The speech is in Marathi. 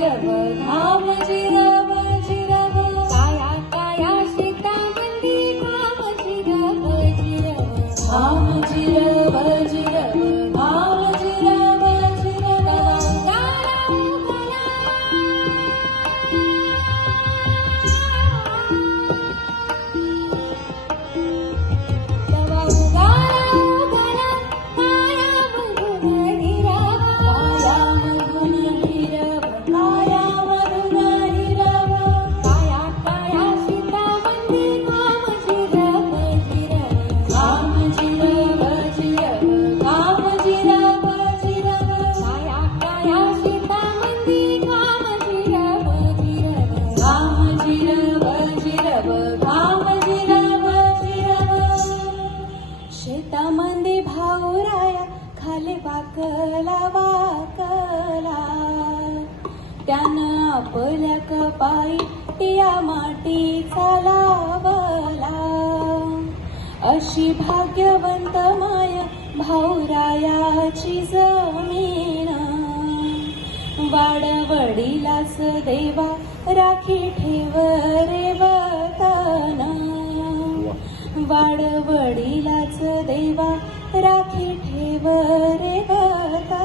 जिरव घाम जिरव जिरव काया काया शेतामंदी घाम जिरव जिरव घाम जिरव जिरव घाम जिरव जिरव शेतामध्ये भाऊराया खाली वाकला वाकला त्यानं आपल्या कपाई टिया मातीचा लावला अशी भाग्यवंत माय भाऊरायाची जमीन वाडवडीलाच देवा राखी ठेव रे वतन वाडवडीलाच देवा राखी ठेव रे वतन